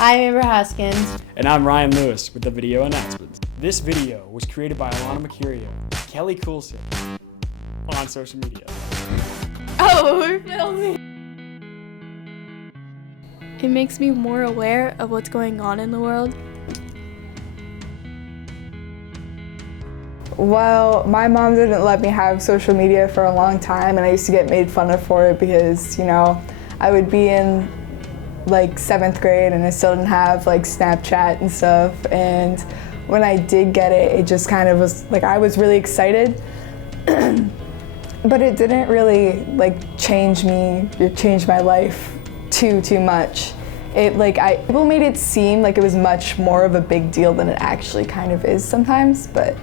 I'm Amber Haskins. And I'm Ryan Lewis with the video announcements. This video was created by Alana Mercurio, Kelly Coulson on social media. Oh, we're filming. It makes me more aware of what's going on in the world. Well, my mom didn't let me have social media for a long time, and I used to get made fun of for it because, I would be in like 7th grade and I still didn't have like Snapchat and stuff. And when I did get it, it just kind of was like, I was really excited, but it didn't really change me, it changed my life too much. People made it seem like it was much more of a big deal than it actually kind of is sometimes, but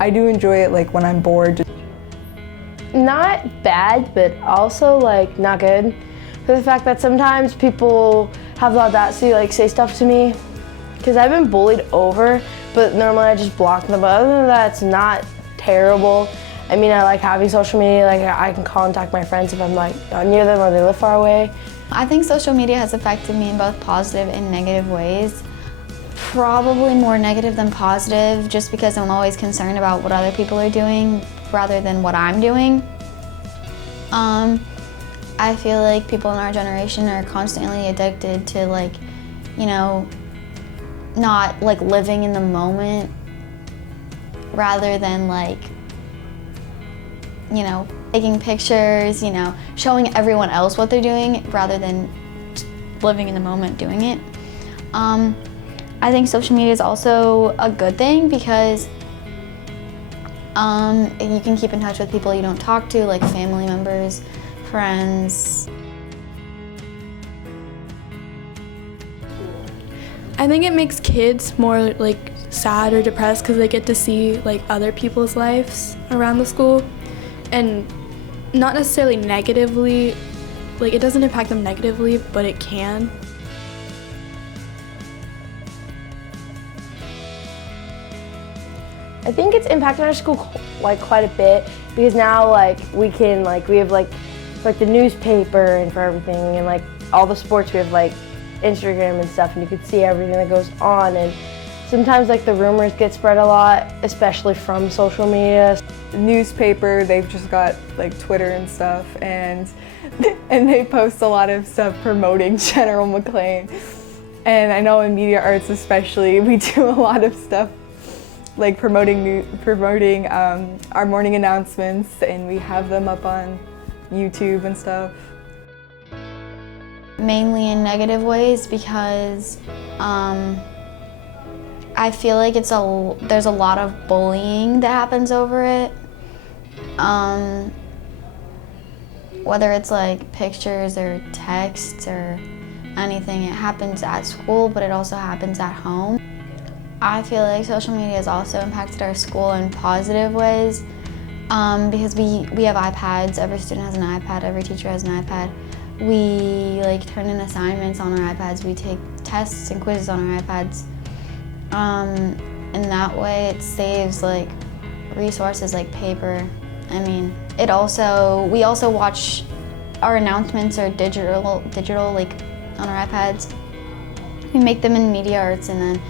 I do enjoy it when I'm bored. Not bad, but also not good. For the fact that sometimes people have the audacity to say stuff to me, because I've been bullied over, but normally I just block them. But other than that, it's not terrible. I mean, I like having social media. I can contact my friends if I'm not near them or they live far away. I think social media has affected me in both positive and negative ways. Probably more negative than positive, just because I'm always concerned about what other people are doing rather than what I'm doing. I feel like people in our generation are constantly addicted to not living in the moment rather than taking pictures, showing everyone else what they're doing rather than living in the moment doing it. I think social media is also a good thing because you can keep in touch with people you don't talk to, like family members, friends. I think it makes kids more sad or depressed because they get to see other people's lives around the school, and not necessarily negatively, it doesn't impact them negatively, but it can. I think it's impacted our school quite a bit because now we can we have the newspaper and for everything, and all the sports we have Instagram and stuff, and you can see everything that goes on. And sometimes the rumors get spread a lot, especially from social media. Newspaper, they've just got Twitter and stuff, and they post a lot of stuff promoting General McLean. And I know in media arts especially, we do a lot of stuff promoting our morning announcements, and we have them up on YouTube and stuff. Mainly in negative ways because I feel like there's a lot of bullying that happens over it. Whether it's pictures or texts or anything, it happens at school, but it also happens at home. I feel like social media has also impacted our school in positive ways because we have iPads. Every student has an iPad, every teacher has an iPad. We turn in assignments on our iPads. We take tests and quizzes on our iPads. In that way, it saves resources like paper. I mean, we also watch our announcements are digital on our iPads. We make them in media arts and then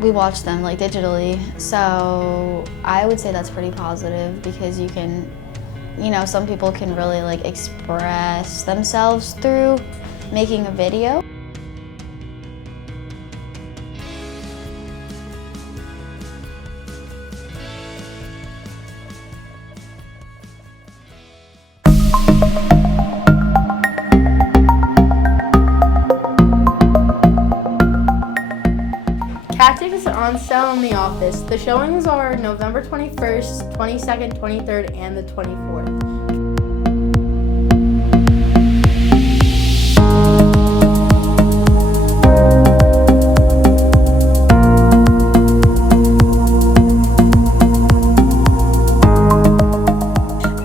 we watch them digitally. So I would say that's pretty positive because you can, some people can really express themselves through making a video. Cat tickets are on sale in the office. The showings are November 21st, 22nd, 23rd, and the 24th.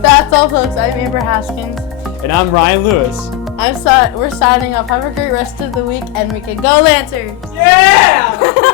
That's all, folks. I'm Amber Haskins. And I'm Ryan Lewis. We're signing off. Have a great rest of the week, and we can go Lancers! Yeah!